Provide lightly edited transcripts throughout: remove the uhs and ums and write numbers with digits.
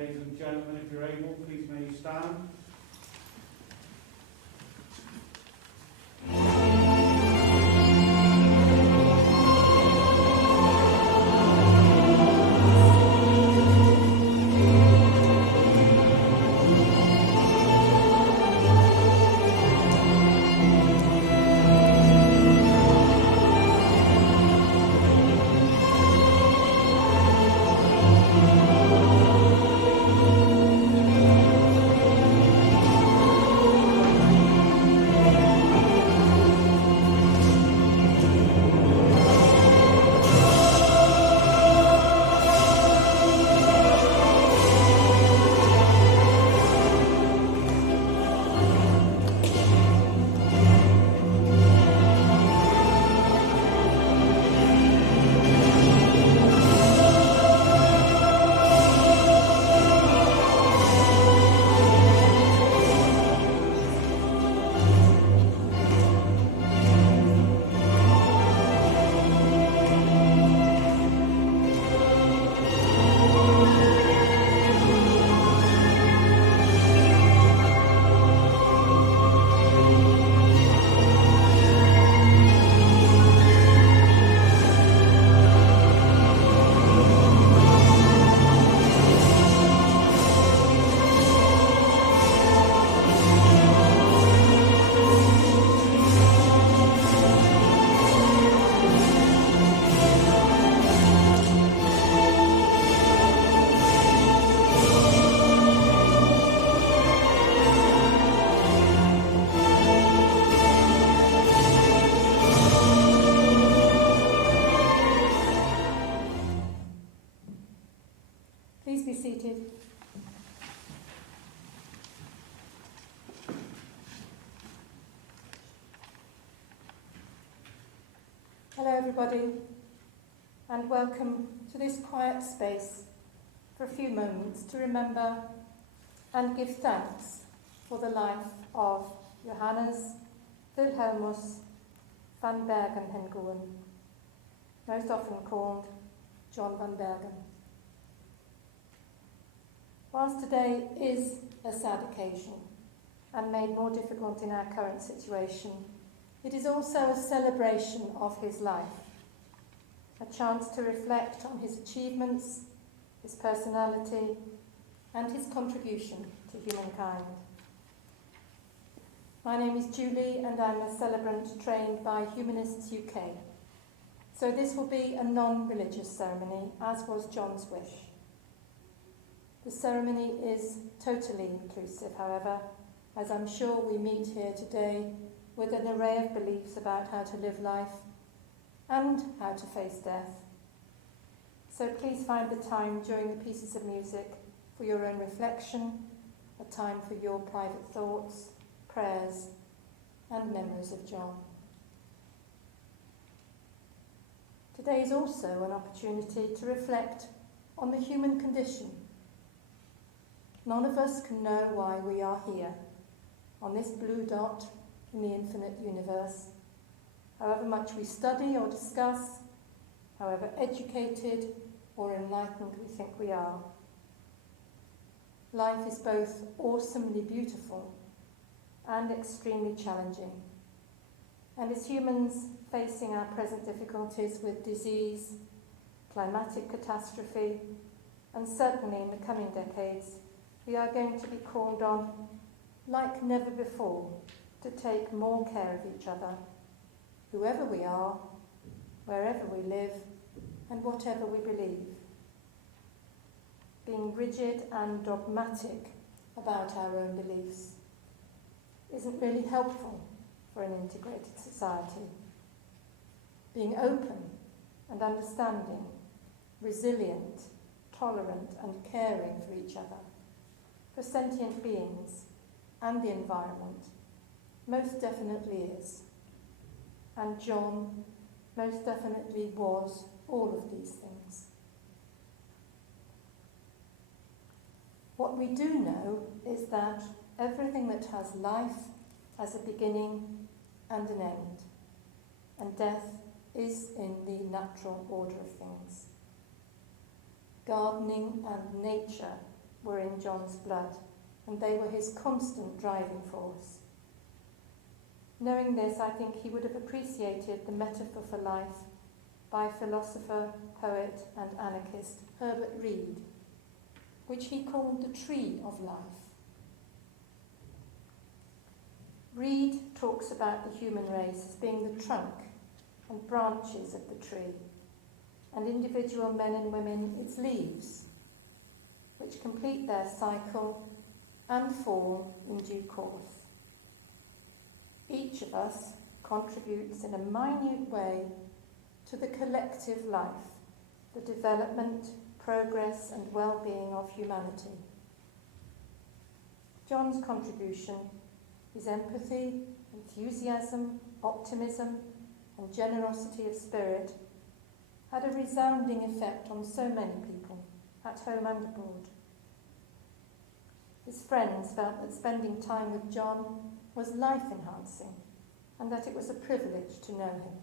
Ladies and gentlemen, if you're able, please may you stand. Please be seated. Hello everybody, and welcome to this quiet space for a few moments to remember and give thanks for the life of Johannes, Wilhelmus van Bergenhenegouwen, most often called John van Bergen. Whilst today is a sad occasion and made more difficult in our current situation, it is also a celebration of his life, a chance to reflect on his achievements, his personality, and his contribution to humankind. My name is Julie, and I'm a celebrant trained by Humanists UK. So this will be a non-religious ceremony, as was John's wish. The ceremony is totally inclusive, however, as I'm sure we meet here today with an array of beliefs about how to live life and how to face death. So please find the time during the pieces of music for your own reflection, a time for your private thoughts, prayers, and memories of John. Today is also an opportunity to reflect on the human condition. None of us can know why we are here, on this blue dot in the infinite universe, however much we study or discuss, however educated or enlightened we think we are. Life is both awesomely beautiful and extremely challenging. And as humans facing our present difficulties with disease, climatic catastrophe, and certainly in the coming decades, we are going to be called on, like never before, to take more care of each other, whoever we are, wherever we live, and whatever we believe. Being rigid and dogmatic about our own beliefs isn't really helpful for an integrated society. Being open and understanding, resilient, tolerant, and caring for each other, for sentient beings and the environment, most definitely is. And John most definitely was all of these things. What we do know is that everything that has life has a beginning and an end, and death is in the natural order of things. Gardening and nature were in John's blood, and they were his constant driving force. Knowing this, I think he would have appreciated the metaphor for life by philosopher, poet and anarchist Herbert Reed, which he called the tree of life. Reed talks about the human race as being the trunk and branches of the tree, and individual men and women its leaves, which complete their cycle and fall in due course. Each of us contributes in a minute way to the collective life, the development, progress and well-being of humanity. John's contribution, his empathy, enthusiasm, optimism and generosity of spirit had a resounding effect on so many people, at home and abroad. His friends felt that spending time with John was life-enhancing and that it was a privilege to know him.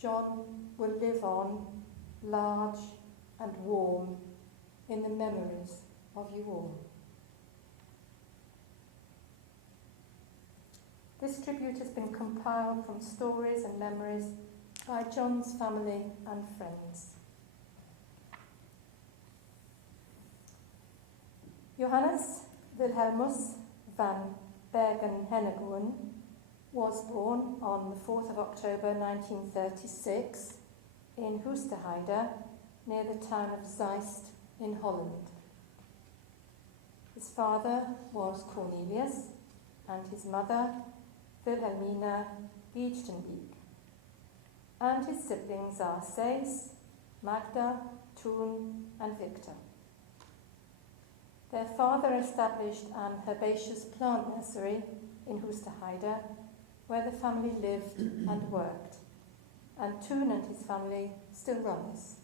John will live on, large and warm, in the memories of you all. This tribute has been compiled from stories and memories by John's family and friends. Johannes Wilhelmus van Bergenhenegouwen was born on the 4th of October 1936 in Oosterheide, near the town of Zeist in Holland. His father was Cornelius and his mother Wilhelmina Giechtenbeek, and his siblings are Seis, Magda, Toon and Victor. Their father established an herbaceous plant nursery in Oosterheide, where the family lived and worked, and Toon and his family still run this.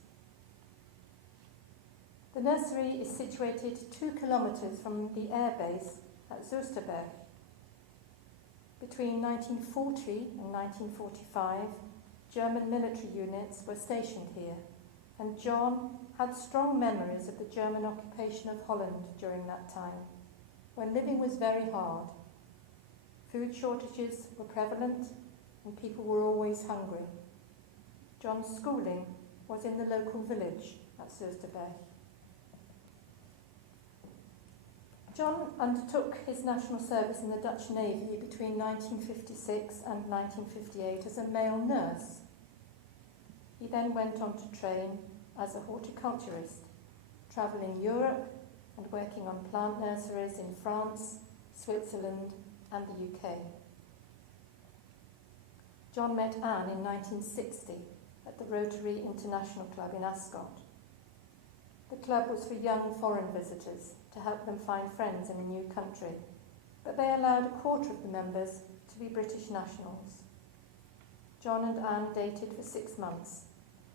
The nursery is situated 2 kilometres from the airbase at Soesterberg. Between 1940 and 1945, German military units were stationed here, and John had strong memories of the German occupation of Holland during that time, when living was very hard. Food shortages were prevalent, and people were always hungry. John's schooling was in the local village at Soesterberg. John undertook his national service in the Dutch Navy between 1956 and 1958 as a male nurse. He then went on to train as a horticulturist, travelling Europe and working on plant nurseries in France, Switzerland and the UK. John met Anne in 1960 at the Rotary International Club in Ascot. The club was for young foreign visitors to help them find friends in a new country, but they allowed a quarter of the members to be British nationals. John and Anne dated for 6 months,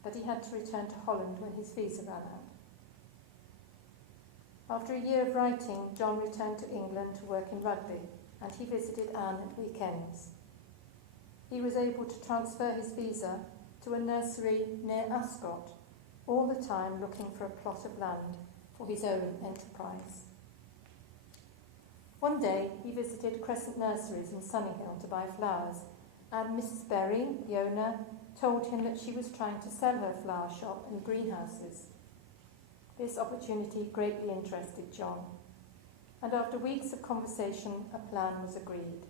but he had to return to Holland when his visa ran out. After a year of writing, John returned to England to work in rugby, and he visited Anne at weekends. He was able to transfer his visa to a nursery near Ascot, all the time looking for a plot of land for his own enterprise. One day he visited Crescent Nurseries in Sunninghill to buy flowers, and Mrs. Berry, the owner, told him that she was trying to sell her flower shop and greenhouses. This opportunity greatly interested John, and after weeks of conversation, a plan was agreed.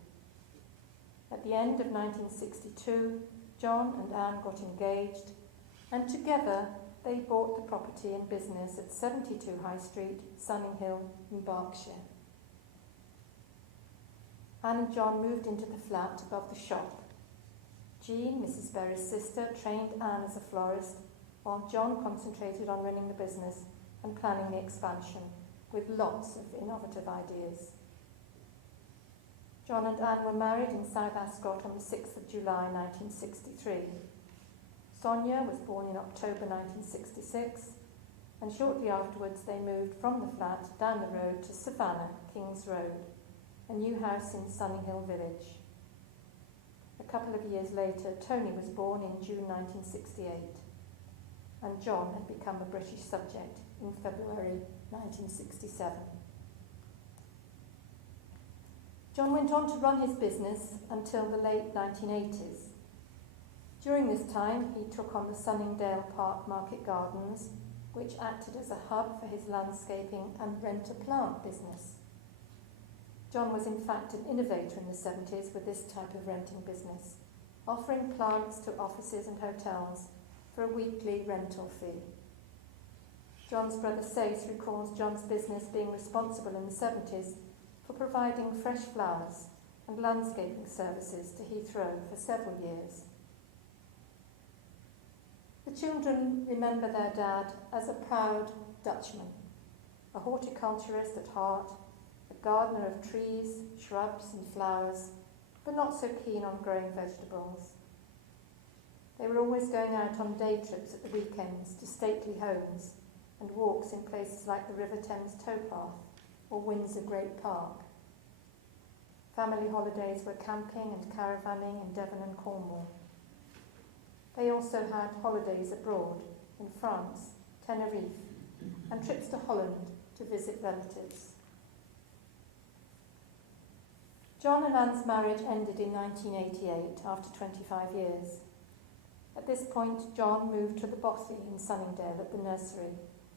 At the end of 1962, John and Anne got engaged, and together they bought the property and business at 72 High Street, Sunninghill in Berkshire. Anne and John moved into the flat above the shop. Jean, Mrs. Berry's sister, trained Anne as a florist, while John concentrated on running the business and planning the expansion, with lots of innovative ideas. John and Anne were married in South Ascot on the 6th of July 1963. Sonia was born in October 1966, and shortly afterwards they moved from the flat down the road to Savannah, King's Road, a new house in Sunninghill Village. A couple of years later, Tony was born in June 1968, and John had become a British subject in February 1967. John went on to run his business until the late 1980s. During this time, he took on the Sunningdale Park Market Gardens, which acted as a hub for his landscaping and rent-a-plant business. John was in fact an innovator in the 70s with this type of renting business, offering plants to offices and hotels for a weekly rental fee. John's brother Sace recalls John's business being responsible in the 70s for providing fresh flowers and landscaping services to Heathrow for several years. The children remember their dad as a proud Dutchman, a horticulturist at heart, a gardener of trees, shrubs and flowers, but not so keen on growing vegetables. They were always going out on day trips at the weekends to stately homes and walks in places like the River Thames towpath or Windsor Great Park. Family holidays were camping and caravanning in Devon and Cornwall. They also had holidays abroad in France, Tenerife, and trips to Holland to visit relatives. John and Anne's marriage ended in 1988 after 25 years. At this point, John moved to the Bothy in Sunningdale at the nursery,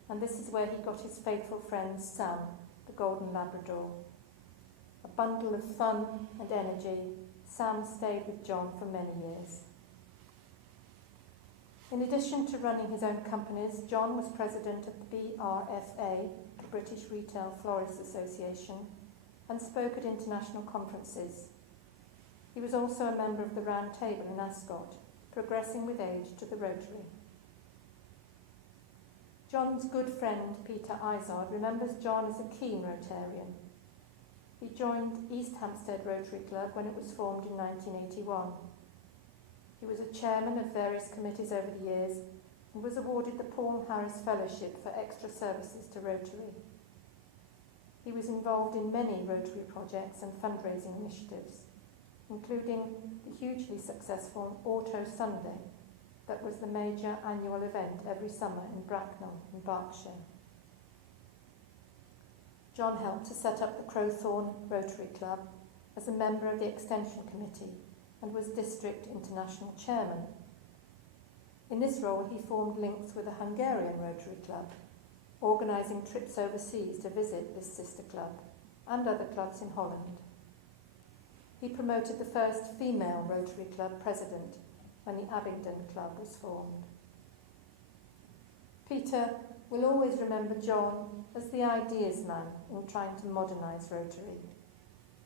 and this is where he got his faithful friend Sam, the Golden Labrador. A bundle of fun and energy, Sam stayed with John for many years. In addition to running his own companies, John was president of the BRFA, the British Retail Florists Association, and spoke at international conferences. He was also a member of the Round Table in Ascot, progressing with age to the Rotary. John's good friend Peter Izard remembers John as a keen Rotarian. He joined East Hampstead Rotary Club when it was formed in 1981. He was a chairman of various committees over the years and was awarded the Paul Harris Fellowship for extra services to Rotary. He was involved in many Rotary projects and fundraising initiatives, including the hugely successful Auto Sunday that was the major annual event every summer in Bracknell in Berkshire. John helped to set up the Crowthorne Rotary Club as a member of the Extension Committee and was District International Chairman. In this role, he formed links with the Hungarian Rotary Club, organising trips overseas to visit this sister club and other clubs in Holland. He promoted the first female Rotary Club president when the Abingdon Club was formed. Peter will always remember John as the ideas man in trying to modernise Rotary.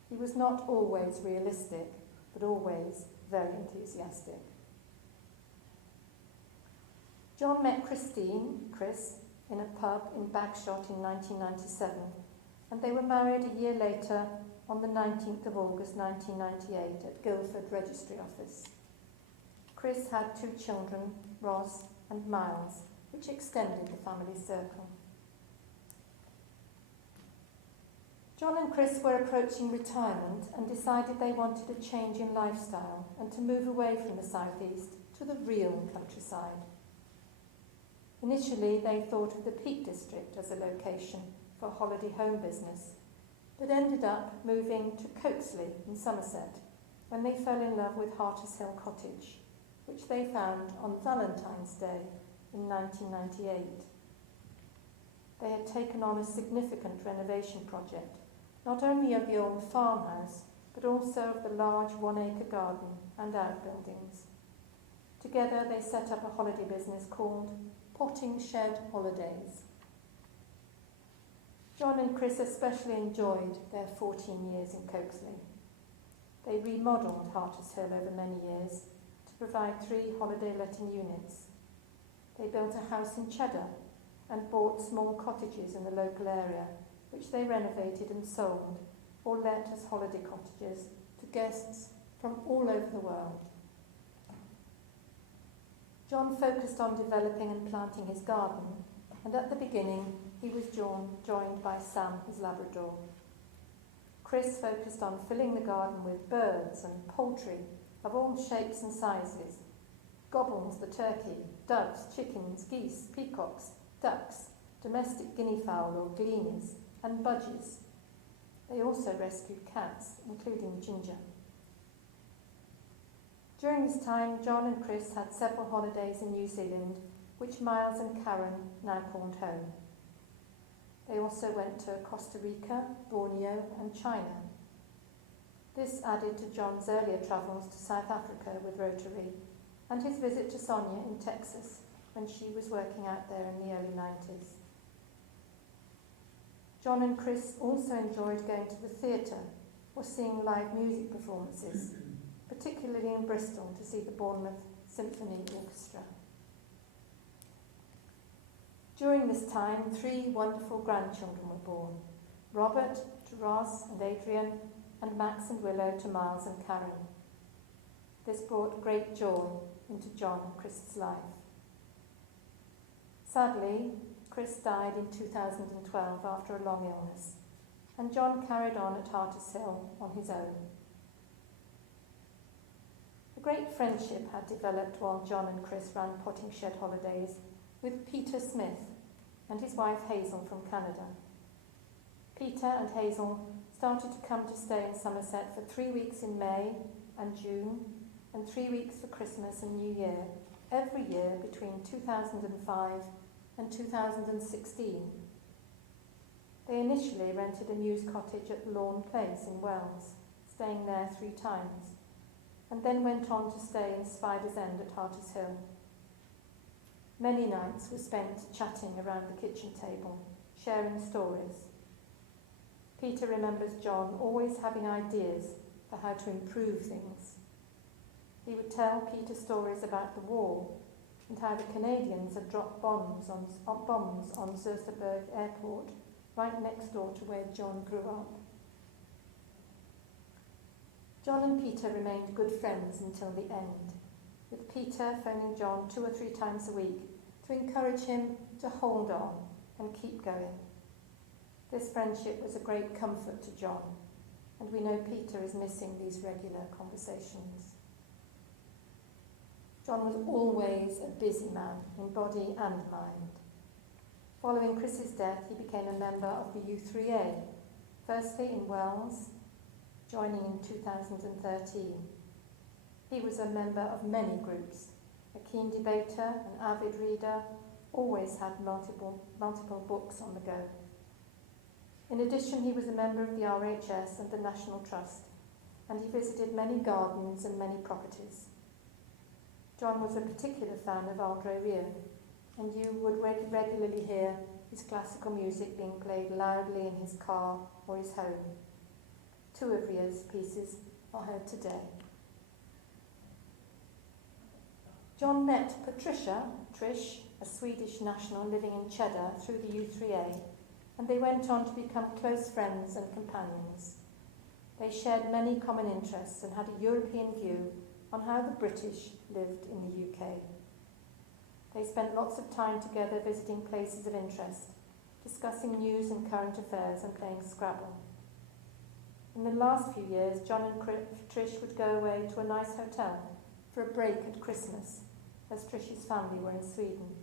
He was not always realistic, but always very enthusiastic. John met Chris, in a pub in Bagshot in 1997, and they were married a year later on the 19th of August 1998 at Guildford Registry Office. Chris had 2 children, Ros and Miles, which extended the family circle. John and Chris were approaching retirement and decided they wanted a change in lifestyle and to move away from the southeast to the real countryside. Initially, they thought of the Peak District as a location for a holiday home business, but ended up moving to Cokesley in Somerset when they fell in love with Harters Hill Cottage, which they found on Valentine's Day in 1998. They had taken on a significant renovation project, not only of the old farmhouse, but also of the large 1-acre garden and outbuildings. Together they set up a holiday business called Potting Shed Holidays. John and Chris especially enjoyed their 14 years in Cokesley. They remodelled Harters Hill over many years to provide 3 holiday letting units. They built a house in Cheddar and bought small cottages in the local area, which they renovated and sold or let as holiday cottages to guests from all over the world. John focused on developing and planting his garden, and at the beginning he was joined by Sam, his Labrador. Chris focused on filling the garden with birds and poultry of all shapes and sizes: gobbles the turkey, doves, chickens, geese, peacocks, ducks, domestic guinea fowl or gleaners, and budgies. They also rescued cats, including Ginger. During this time, John and Chris had several holidays in New Zealand, which Miles and Karen now called home. They also went to Costa Rica, Borneo, and China. This added to John's earlier travels to South Africa with Rotary and his visit to Sonia in Texas when she was working out there in the early 90s. John and Chris also enjoyed going to the theatre or seeing live music performances, particularly in Bristol to see the Bournemouth Symphony Orchestra. During this time, 3 wonderful grandchildren were born: Robert to Ross and Adrian, and Max and Willow to Miles and Karen. This brought great joy into John and Chris's life. Sadly, Chris died in 2012 after a long illness, and John carried on at Hartis Hill on his own. A great friendship had developed while John and Chris ran potting shed holidays with Peter Smith and his wife Hazel from Canada. Peter and Hazel started to come to stay in Somerset for 3 weeks in May and June, and 3 weeks for Christmas and New Year, every year between 2005 and 2016. They initially rented a news cottage at Lawn Place in Wells, staying there 3 times, and then went on to stay in Spider's End at Hartis Hill. Many nights were spent chatting around the kitchen table, sharing stories. Peter remembers John always having ideas for how to improve things. He would tell Peter stories about the war and how the Canadians had dropped bombs on Zersterberg Airport, right next door to where John grew up. John and Peter remained good friends until the end, with Peter phoning John 2 or 3 times a week to encourage him to hold on and keep going. This friendship was a great comfort to John, and we know Peter is missing these regular conversations. John was always a busy man in body and mind. Following Chris's death, he became a member of the U3A, firstly in Wells, joining in 2013. He was a member of many groups, a keen debater, an avid reader, always had multiple books on the go. In addition, he was a member of the RHS and the National Trust, and he visited many gardens and many properties. John was a particular fan of Aldre Rieu, and you would regularly hear his classical music being played loudly in his car or his home. 2 of Rieu's pieces are heard today. John met Patricia, Trish, a Swedish national living in Cheddar, through the U3A, and they went on to become close friends and companions. They shared many common interests and had a European view on how the British lived in the UK. They spent lots of time together visiting places of interest, discussing news and current affairs and playing Scrabble. In the last few years, John and Trish would go away to a nice hotel for a break at Christmas, as Trish's family were in Sweden.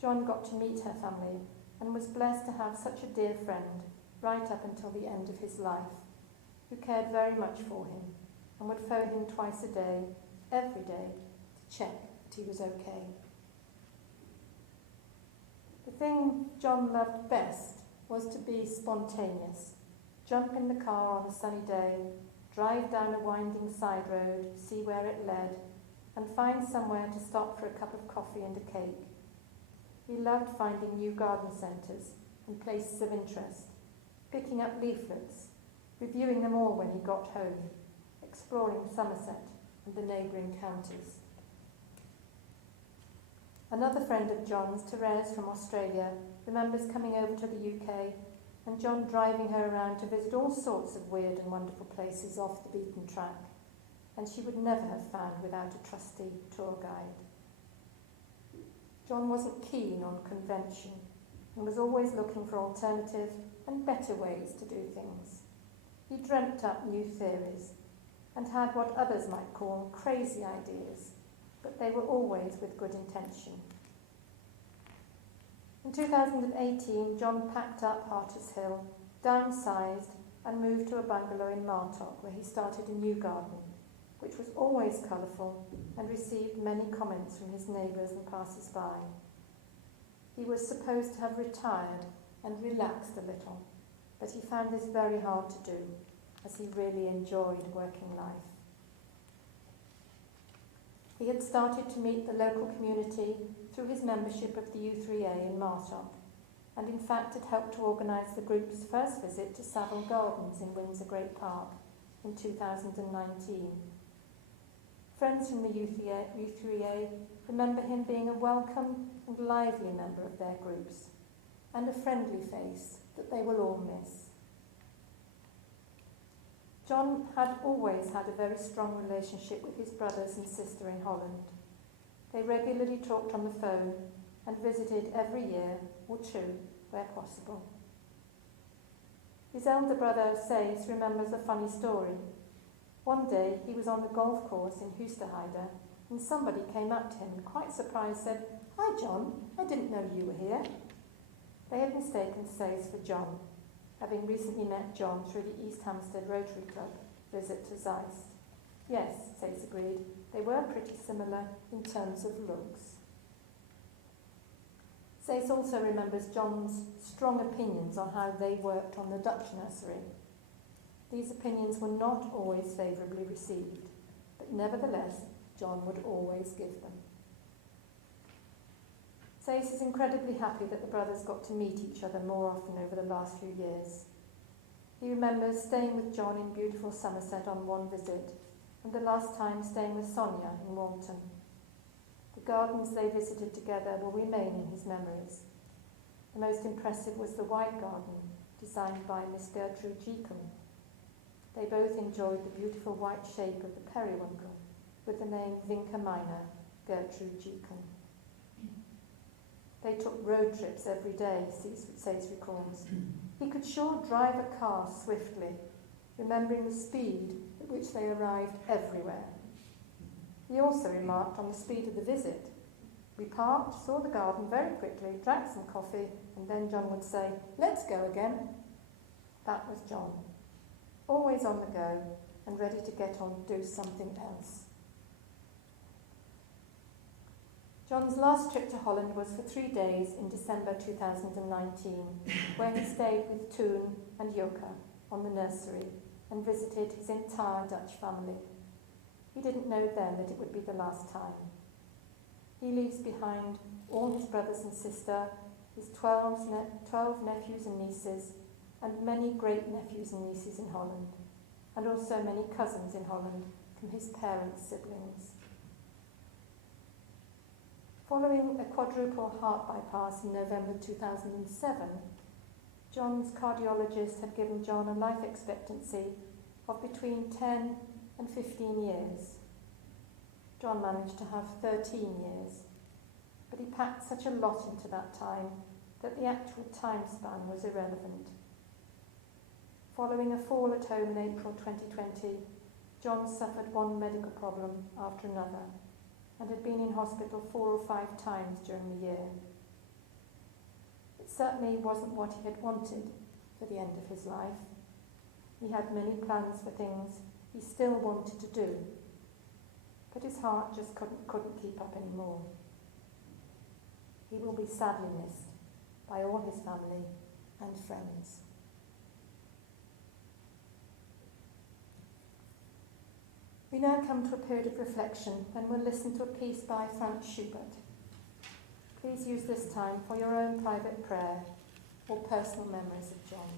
John got to meet her family and was blessed to have such a dear friend right up until the end of his life, who cared very much for him and would phone him twice a day, every day, to check that he was okay. The thing John loved best was to be spontaneous. Jump in the car on a sunny day, drive down a winding side road, see where it led, and find somewhere to stop for a cup of coffee and a cake. He loved finding new garden centres and places of interest, picking up leaflets, reviewing them all when he got home, exploring Somerset and the neighbouring counties. Another friend of John's, Therese from Australia, remembers coming over to the UK and John driving her around to visit all sorts of weird and wonderful places off the beaten track, and she would never have found without a trusty tour guide. John wasn't keen on convention and was always looking for alternative and better ways to do things. He dreamt up new theories and had what others might call crazy ideas, but they were always with good intention. In 2018, John packed up Harters Hill, downsized, and moved to a bungalow in Martock, where he started a new garden, which was always colourful and received many comments from his neighbours and passers-by. He was supposed to have retired and relaxed a little, but he found this very hard to do, as he really enjoyed working life. He had started to meet the local community through his membership of the U3A in Martock, and in fact had helped to organise the group's first visit to Savile Gardens in Windsor Great Park in 2019. Friends from the U3A remember him being a welcome and lively member of their groups, and a friendly face that they will all miss. John had always had a very strong relationship with his brothers and sister in Holland. They regularly talked on the phone and visited every year or two where possible. His elder brother, Sace, remembers a funny story. One day he was on the golf course in Oosterheide and somebody came up to him and, quite surprised, said, "Hi John, I didn't know you were here." They had mistaken Sace for John, having recently met John through the East Hampstead Rotary Club visit to Zeist. Yes, Sace agreed, they were pretty similar in terms of looks. Sace also remembers John's strong opinions on how they worked on the Dutch nursery. These opinions were not always favourably received, but nevertheless, John would always give them. Sace is incredibly happy that the brothers got to meet each other more often over the last few years. He remembers staying with John in beautiful Somerset on one visit, and the last time staying with Sonia in Walton. The gardens they visited together will remain in his memories. The most impressive was the White Garden, designed by Miss Gertrude Jeacombe. They both enjoyed the beautiful white shape of the periwinkle, with the name Vinca Minor, Gertrude Jeacombe. They took road trips every day, Sace recalls. He could sure drive a car swiftly, remembering the speed at which they arrived everywhere. He also remarked on the speed of the visit. We parked, saw the garden very quickly, drank some coffee, and then John would say, "Let's go again." That was John, always on the go and ready to get on and do something else. John's last trip to Holland was for 3 days in December 2019, where he stayed with Toon and Joka on the nursery and visited his entire Dutch family. He didn't know then that it would be the last time. He leaves behind all his brothers and sister, his 12 nephews and nieces, and many great-nephews and nieces in Holland, and also many cousins in Holland from his parents' siblings. Following a quadruple heart bypass in November 2007, John's cardiologist had given John a life expectancy of between 10 and 15 years. John managed to have 13 years, but he packed such a lot into that time that the actual time span was irrelevant. Following a fall at home in April 2020, John suffered one medical problem after another and had been in hospital 4 or 5 times during the year. It certainly wasn't what he had wanted for the end of his life. He had many plans for things he still wanted to do, but his heart just couldn't keep up anymore. He will be sadly missed by all his family and friends. We now come to a period of reflection and we'll listen to a piece by Franz Schubert. Please use this time for your own private prayer or personal memories of John.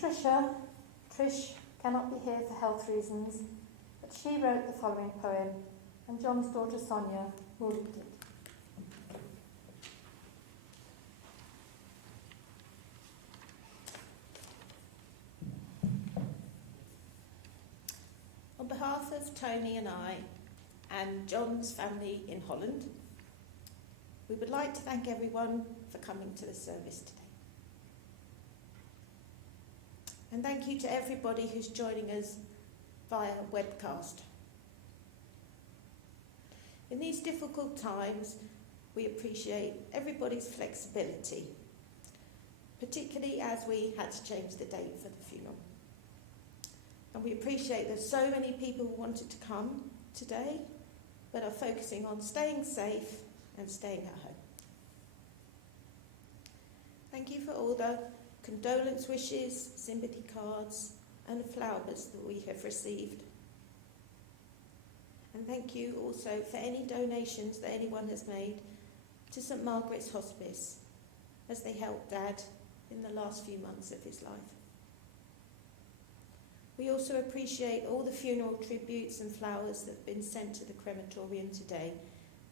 Trish cannot be here for health reasons, but she wrote the following poem, and John's daughter Sonia will read it. On behalf of Tony and I, and John's family in Holland, we would like to thank everyone for coming to the service today. And thank you to everybody who's joining us via webcast. In these difficult times, we appreciate everybody's flexibility, particularly as we had to change the date for the funeral. And we appreciate that so many people wanted to come today, but are focusing on staying safe and staying at home. Thank you for all the condolence wishes, sympathy cards, and flowers that we have received. And thank you also for any donations that anyone has made to St Margaret's Hospice as they helped Dad in the last few months of his life. We also appreciate all the funeral tributes and flowers that have been sent to the crematorium today.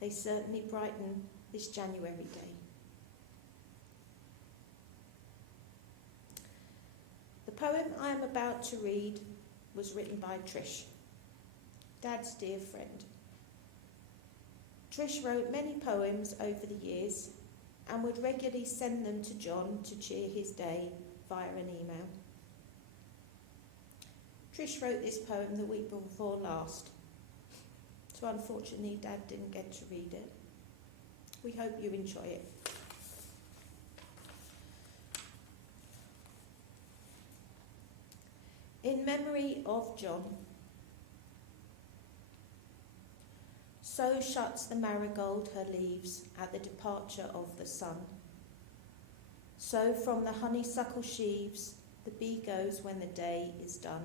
They certainly brighten this January day. The poem I am about to read was written by Trish, Dad's dear friend. Trish wrote many poems over the years and would regularly send them to John to cheer his day via an email. Trish wrote this poem the week before last, so unfortunately Dad didn't get to read it. We hope you enjoy it. In memory of John. So shuts the marigold her leaves at the departure of the sun. So from the honeysuckle sheaves the bee goes when the day is done.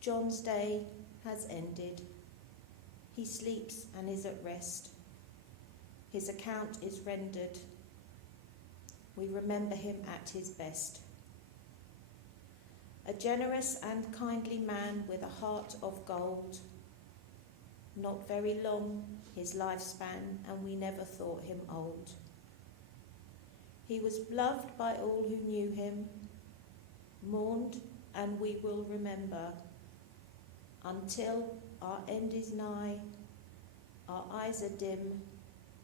John's day has ended. He sleeps and is at rest. His account is rendered. We remember him at his best. A generous and kindly man with a heart of gold. Not very long his lifespan, and we never thought him old. He was beloved by all who knew him, mourned, and we will remember, until our end is nigh, our eyes are dim,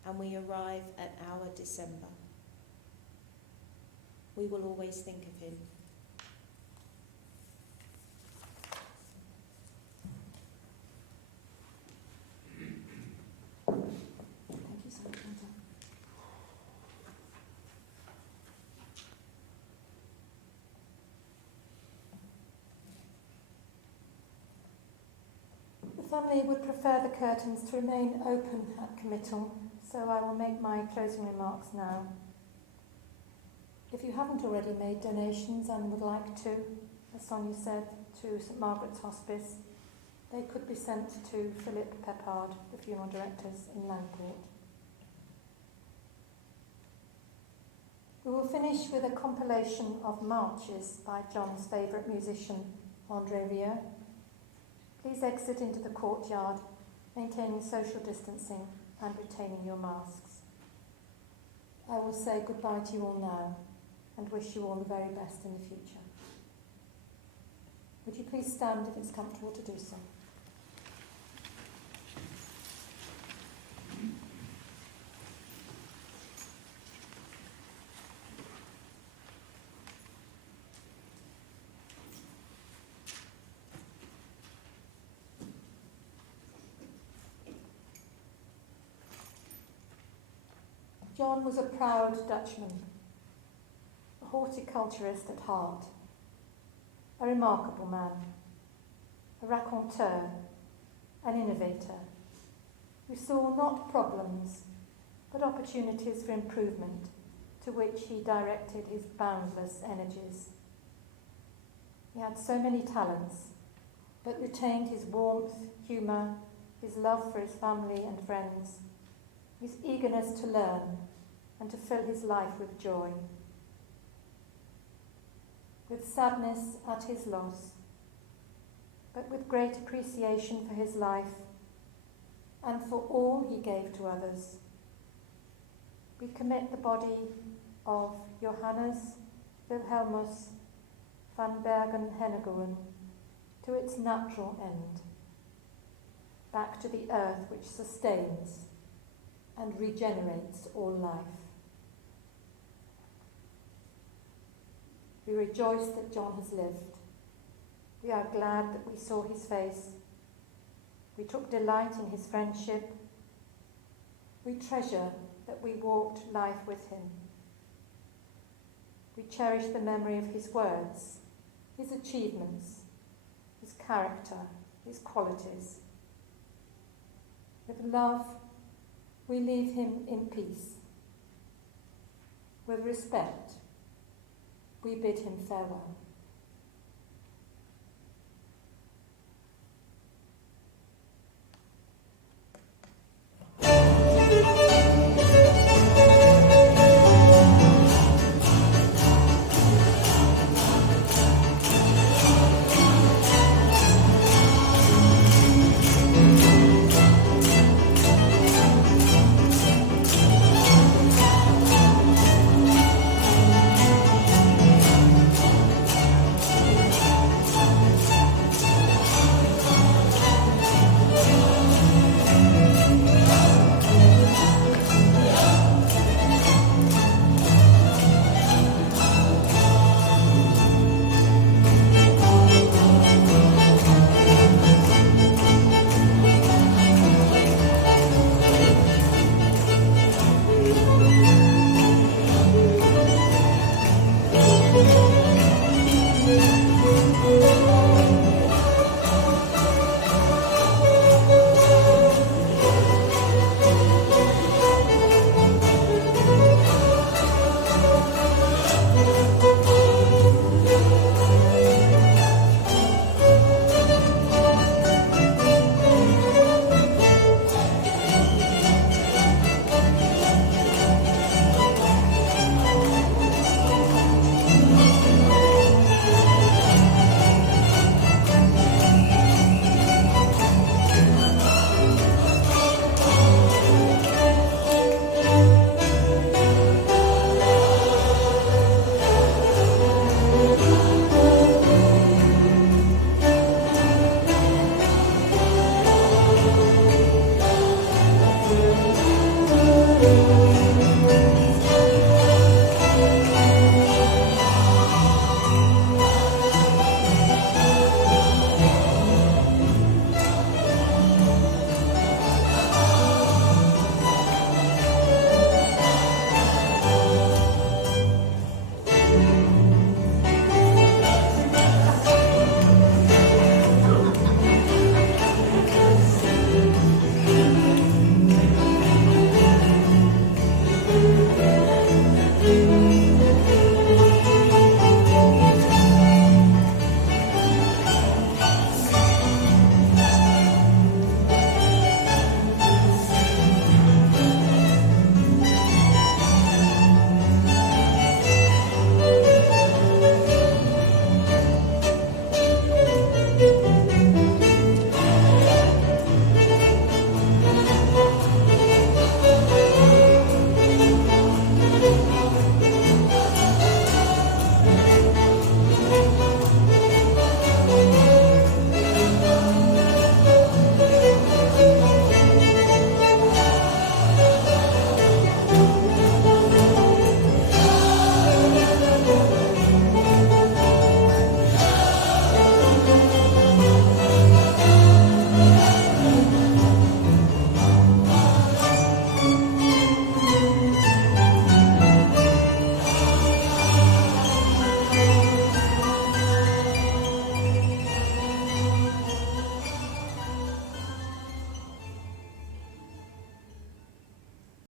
and we arrive at our December. We will always think of him. Thank you so much, Anton. The family would prefer the curtains to remain open at committal, so I will make my closing remarks now. If you haven't already made donations and would like to, as Sonia said, to St Margaret's Hospice, they could be sent to Philip Peppard, the funeral directors in Langport. We will finish with a compilation of marches by John's favourite musician, André Rieu. Please exit into the courtyard, maintaining social distancing and retaining your masks. I will say goodbye to you all now and wish you all the very best in the future. Would you please stand if it's comfortable to do so? John was a proud Dutchman, a horticulturist at heart, a remarkable man, a raconteur, an innovator, who saw not problems, but opportunities for improvement, to which he directed his boundless energies. He had so many talents, but retained his warmth, humour, his love for his family and friends, his eagerness to learn and to fill his life with joy. with sadness at his loss, but with great appreciation for his life and for all he gave to others. We commit the body of Johannes, Wilhelmus van Bergenhenegouwen to its natural end, back to the earth which sustains and regenerates all life. We rejoice that John has lived. We are glad that we saw his face. We took delight in his friendship. We treasure that we walked life with him. We cherish the memory of his words, his achievements, his character, his qualities. With love, we leave him in peace. With respect, we bid him farewell.